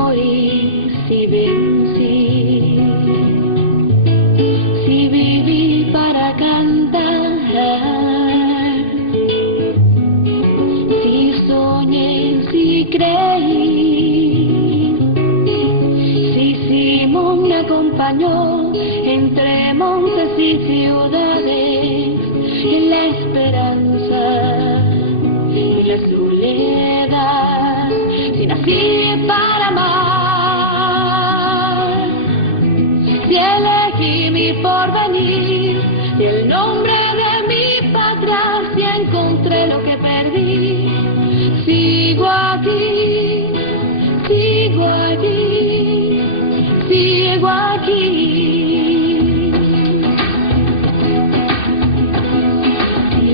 morir, si vencí, si viví para cantar, si soñé, si creí, si Simón me acompañó entre montes y ciudades, en la esperanza y la soledad, si nací para amar, si elegí mi porvenir y el nombre de mi patria, si encontré lo que perdí, sigo aquí, sigo aquí, sigo aquí.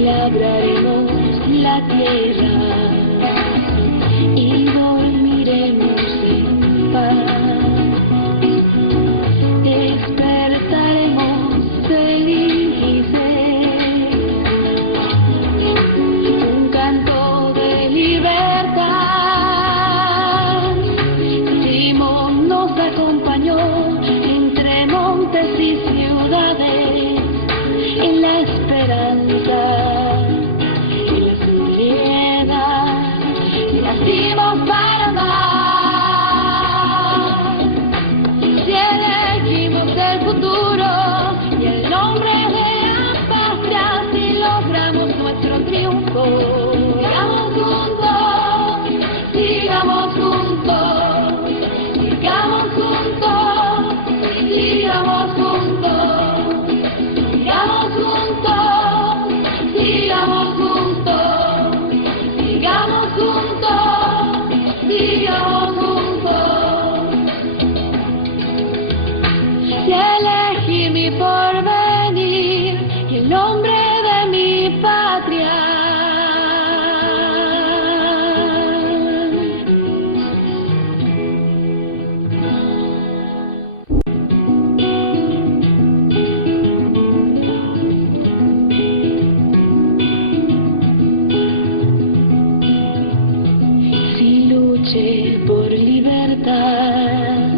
Labraremos la tierra y dormiremos en paz, despertaremos felices, un canto de libertad. Simón nos acompañó entre montes y ciudades, en la esperanza y la soledad, si nacimos para amar, si elegimos el futuro y el nombre de la patria, si logramos nuestro triunfo. Sigamos juntos, sigamos juntos, sigamos juntos, sigamos juntos, sigamos juntos, sigamos juntos, sigamos juntos. Si elegí mi porvenir y el nombre de mi patria, si luché por libertad,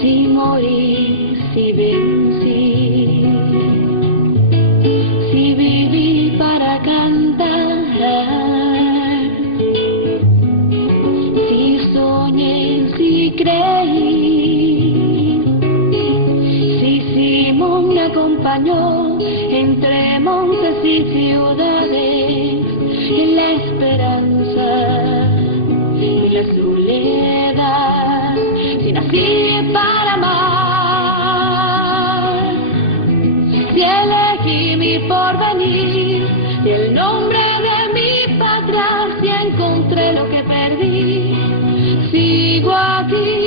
si morí, si vencí, si viví para cantar, si soñé, si creí, si Simón me acompañó entre montes y ciudades, en la esperanza y la soledad, si nací para amar, si elegí mi porvenir y el nombre de mi patria, si encontré lo que perdí, sigo aquí.